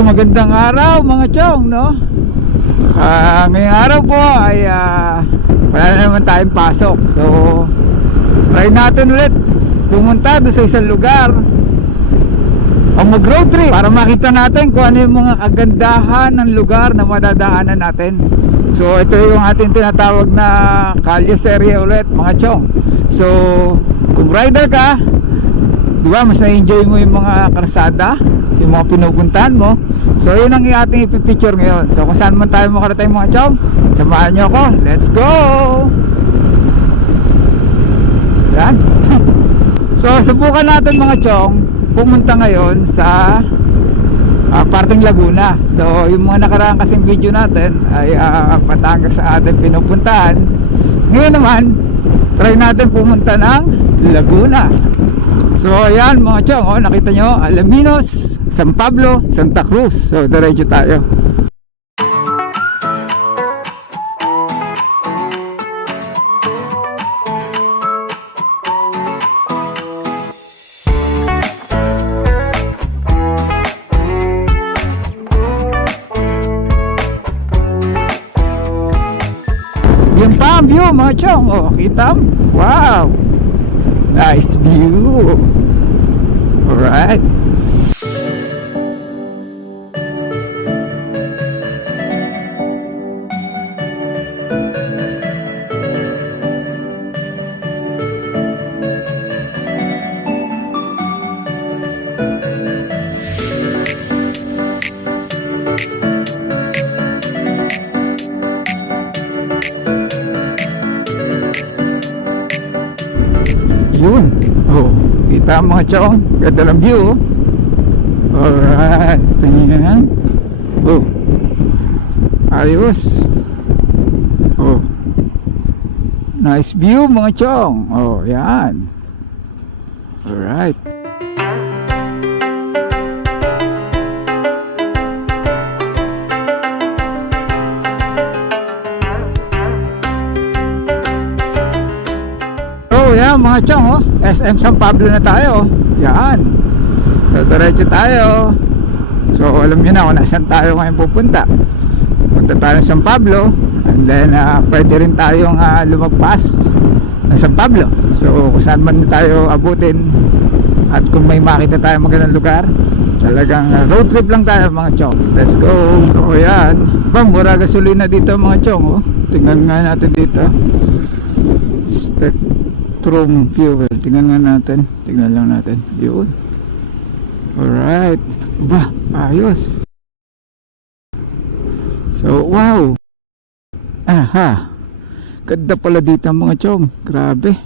magandang araw mga chong, no? Ngayong araw po ay wala na naman tayong pasok. So try natin ulit pumunta doon sa isang lugar o mag road trip para makita natin kung ano yung mga kagandahan ng lugar na madadaanan natin. So ito yung ating tinatawag na Calles area ulit mga chong. So kung rider ka, di ba, mas na-enjoy mo yung mga karsada, yung mga pinupuntahan mo. So yun ang ating ipipicture ngayon. So kung saan man tayo makarating mga chong, samahan nyo ako. Let's go! Yan. So subukan natin mga chong pumunta ngayon sa parting Laguna. So yung mga nakaraan kasing video natin ay Batangas sa ating pinupuntahan. Ngayon naman try natin pumunta ng Laguna. So ayan mga chong, nakita nyo Alaminos, San Pablo, Santa Cruz. So diretso tayo. Yung pa ang view mga chong, kita mo? Wow, nice view. Alright. Yun, kita mga chong, ganda ng view. Alright, tingnan. Ayos. Nice view mga chong. Yan. Alright. Yan mga chong, SM San Pablo na tayo. Yan. So diretso tayo. So alam niyo na kung nasaan tayo ngayon pupunta. Punta tayo sa San Pablo. And then pwede rin tayong lumagpas ng San Pablo. So kung saan man tayo abutin, at kung may makita tayo magandang lugar, talagang road trip lang tayo mga chong. Let's go. So yan, mura gasolina dito mga chong. Tingnan nga natin dito. Spectrum fuel. Tingnan nga natin. Tingnan lang natin. Yun. Alright. Ayos. So wow. Aha. Ganda pala dito mga chong. Grabe.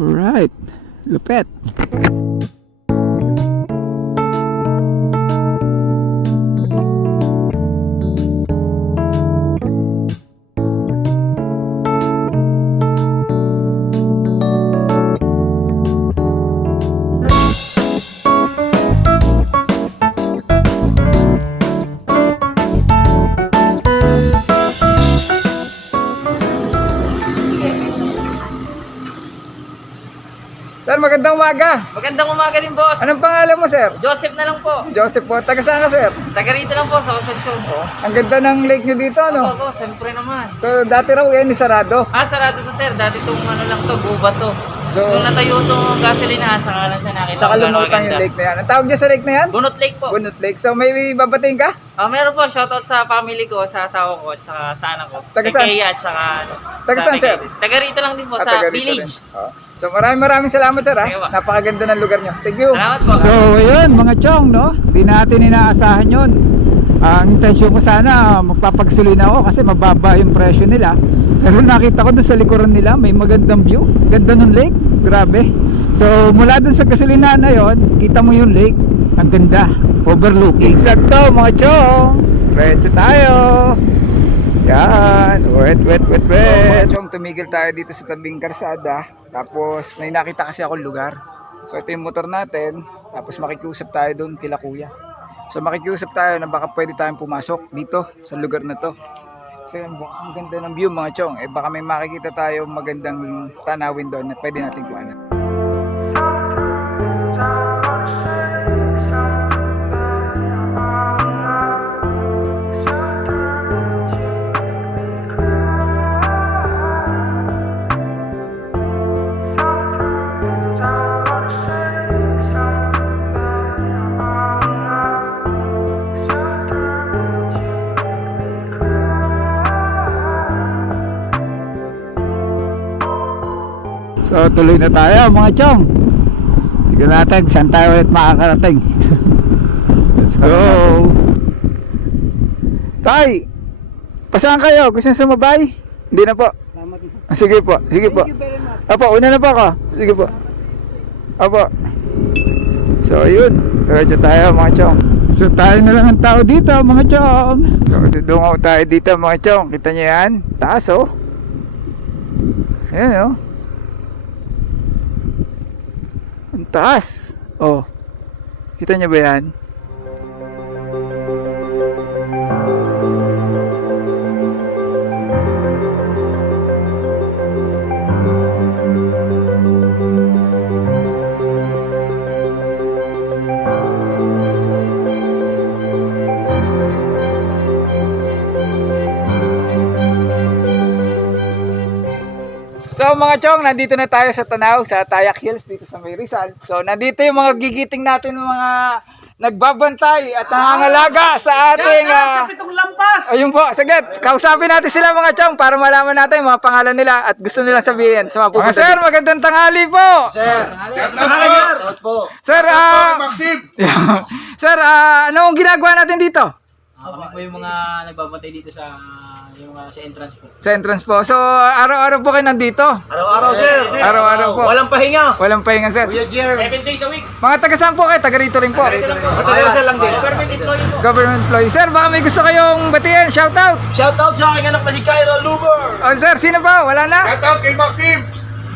Alright. Lupet. Sir, magandang umaga. Magandang umaga din, boss. Anong pangalan mo, sir? Joseph na lang po. Joseph po. Taga saan na, sir? Taga rito lang po sa Concepcion. Ang ganda ng lake nyo dito, no? Opo, siyempre naman. So, dati raw yan sarado. Sarado to, sir. Dati itong ano lang to, gubat to. So, nung natayo itong gasolina, saka lang siya nakita. Saka lumutan yung lake na yan. Ang tawag niya sa lake na yan? Bunot Lake po. Bunot Lake. So, may babating ka? Meron po, shoutout sa family ko, sa asawa ko, at saka sa anak ko. Taga Kay saan? Kaya, at saka... Taga saan, sir? Taga rito lang din po, sa taga rito village. rin. So maraming salamat, sir. Napakaganda ng lugar nyo. Thank you. Salamat po. So ayun mga chong, no? Di natin inaasahan yun. Ang intensyon ko sana magpapagsulina ako kasi mababa yung presyo nila. Pero nakita ko doon sa likuran nila may magandang view. Ganda ng lake. Grabe. So mula doon sa gasolina na yon, kita mo yung lake. Ang ganda. Overlooking. Sakto mga chong. Diretso tayo. Yan, wet. Chong, tumigil tayo dito sa tabing karsada. Tapos may nakita kasi ako lugar. So ito yung motor natin. Tapos makikiusap tayo doon kila kuya. So makikiusap tayo na baka pwede tayong pumasok dito sa lugar na to. So yan, ang ganda ng view mga chong. Baka may makikita tayo magandang tanawin doon na pwede natin kuhanan. So tuloy na tayo mga chong. Tignan natin kung saan tayo ulit makakarating. Let's go. Tay, pasahan kayo? Gusto nyo sumabay? Hindi na po. Sige po, sige po. Apo, una na po ako. Sige po. Apo. So ayun, diretso tayo mga chong. So tayo na lang ang tao dito mga chong. So dudungaw tayo dito mga chong. Kita nyo yan? Taas oh. Ayan oh. Ang taas. Oh. Kita nyo ba yan? So mga chong, nandito na tayo sa Tanaw, sa Tayak Hills, dito sa May Rizal. So nandito yung mga gigiting natin, mga nagbabantay at nangangalaga sa ating... Sa pitong lampas! Ayun po, saglit. Kausapin natin sila mga chong para malaman natin yung mga pangalan nila at gusto nilang sabihin sa mga pupunta. Mga sir, magandang tanghali po! Sir, shout po. Sir, Maxim. sir, anong ginagawa natin dito? Kami po yung mga nagbabantay dito sa sa entrance po. Sa entrance po. So, araw-araw po kayo nandito? Araw-araw, sir. Araw-araw po. Walang pahinga. Walang pahinga, sir. Kuya Jer. 7 days a week. Mga taga saan po kayo? Taga rito rin po. Sa lang din. Government employee po. Government employee. Sir, baka may gusto kayong batiin. Shout out. Shout out sa aking anak na si Kyra Luber. Oh, sir, sino ba? Wala na? Shout out kay Maxim!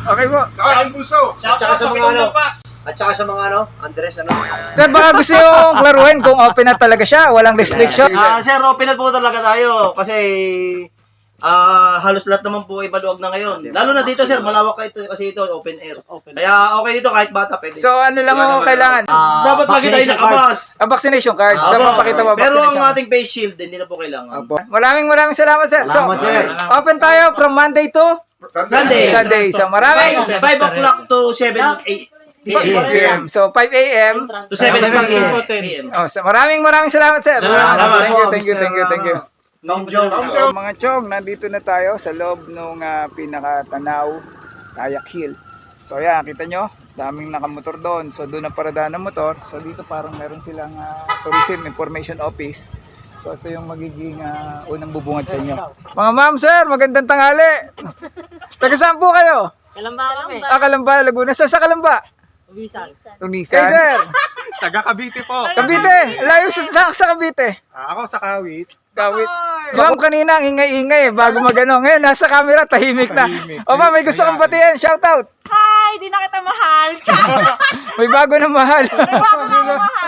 Okay po. Aking puso! Shout At saka out sa sa mga pitong ano. lampas. At saka sa mga Andres, Sir, baka gusto yung klaruhin kung open na talaga siya. Walang restriction. Sir, open na po talaga tayo kasi halos lahat naman po ay maluwag na ngayon. Lalo na dito, sir, malawak ito kasi ito open air. Kaya okay dito kahit bata pwede. So, ano lang ang kailangan? dapat lagi tayo nakabas. A vaccination card. Sa papakita mo, Pero ang vaccination. ating face shield hindi na po kailangan. Opo. Maraming salamat, sir. So, Salamat, sir. open tayo from Monday to Sunday. Sunday. So, maraming 5 o'clock to 7 p.m. So, 5 a.m. to 7 p.m. Oh, so maraming salamat, sir. Salamat po, Thank you. Tom Joe. So, mga chong, nandito na tayo sa loob ng pinaka-Tanaw, Tayak Hill. So ayan, kita nyo, daming nakamotor doon. So doon ang paradaan ng motor. So dito parang meron silang tourism information office. So ito yung magiging unang bubungad sa inyo. Mga ma'am, sir, magandang tanghali. Taga saan po kayo? Kalamba kami. Kalamba, Laguna. Sa Kalamba? Ubisan. Lumisan. Hey, sir. Taga Cavite po. Cavite. Layo sa Cavite. Ako sa Kawit. Kawit. So, kanina ang ingay-ingay bago magano. Ngayon, nasa camera, tahimik na. O ma'am, may gusto kang batiin. Shout out. Hi, di na kita mahal. May bago na mahal.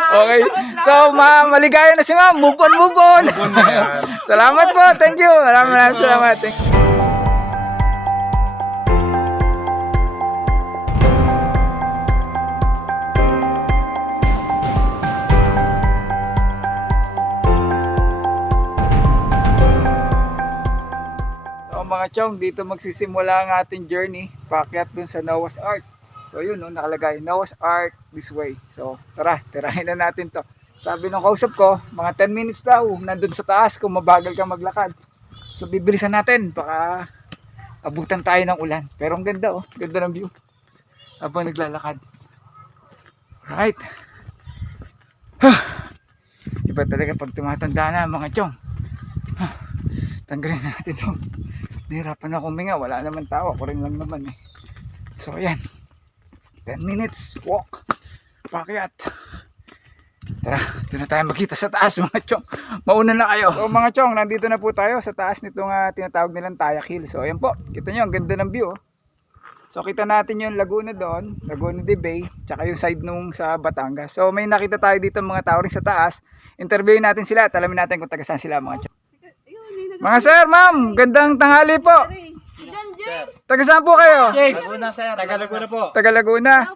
Okay. So, maligaya na si ma'am. Move on. Salamat po. Thank you. Maraming salamat. Thank you. Mga chong, dito magsisimula ang ating journey paakyat dun sa Noah's Ark. So yun, no, nakalagay Noah's Ark this way. So tara, tirahin na natin to. Sabi ng kausap ko, mga 10 minutes daw nandun sa taas kung mabagal ka maglakad. So bibilisan natin, baka abutan tayo ng ulan. Pero ang ganda, oh, ganda ng view habang naglalakad. Right. Iba talaga pag tumatanda na mga chong. Tanggalin natin to. Nahirapan ako huminga, wala naman tao, ako rin lang naman eh. So ayan, 10 minutes walk, pakyat. Tara, doon na tayo magkita sa taas mga chong. Mauna na kayo. So mga chong, nandito na po tayo sa taas nitong tinatawag nilang Tayak Hill. So ayan po, kita nyo, ang ganda ng view. So kita natin yung Laguna doon, Laguna de Bay, tsaka yung side nung sa Batangas. So may nakita tayo dito mga tao rin sa taas. Interviewin natin sila at alamin natin kung taga saan sila mga chong. Mga sir, ma'am, gandang tanghali po. John James. Taga saan po kayo? Laguna, sir. Taga Laguna po. Taga Laguna.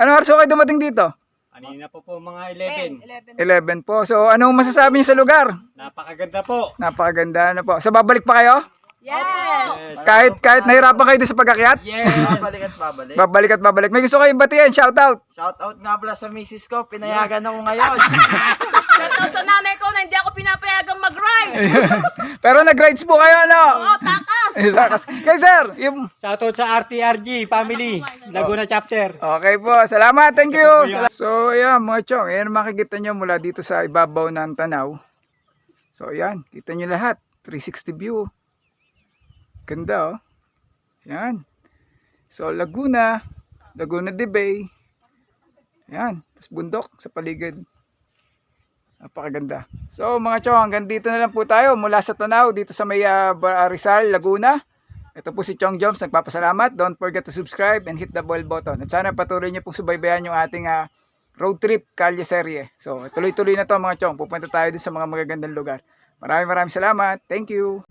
Ano oras po kayo dumating dito? Kanina po mga 11. 11 po. So, anong masasabi niyo sa lugar? Napakaganda po. Napakaganda na po. So, babalik pa kayo? Yes. Kahit nahirapan kayo doon sa pag-akyat? Yes. Babalik at babalik. Babalik at babalik. May gusto kayong batiin, shout out. Shout out nga pala sa misis ko, pinayagan ako ngayon. Shoutout sa nanay ko na hindi ako pinapayagang mag-ride. Pero nag-rides po kayo, no? Oo, takas. Takas. Kay sir, yung... Shoutout sa RTRG family, Laguna chapter. Okay po, salamat, thank you. So, ayan mga chong, ayan makikita nyo mula dito sa ibabaw ng Tanaw. So, ayan, kita nyo lahat, 360 view. Ganda, oh. Ayan. So, Laguna de Bay. Ayan, tapos bundok sa paligid. Napakaganda. So, mga chong, hanggang dito na lang po tayo mula sa Tanaw, dito sa may Rizal, Laguna. Ito po si Chong Joms, nagpapasalamat. Don't forget to subscribe and hit the bell button. At sana patuloy niyo pong subaybayan yung ating road trip Kalye Serie. So tuloy-tuloy na to mga Chong. Pupunta tayo din sa mga magagandang lugar. Maraming salamat. Thank you.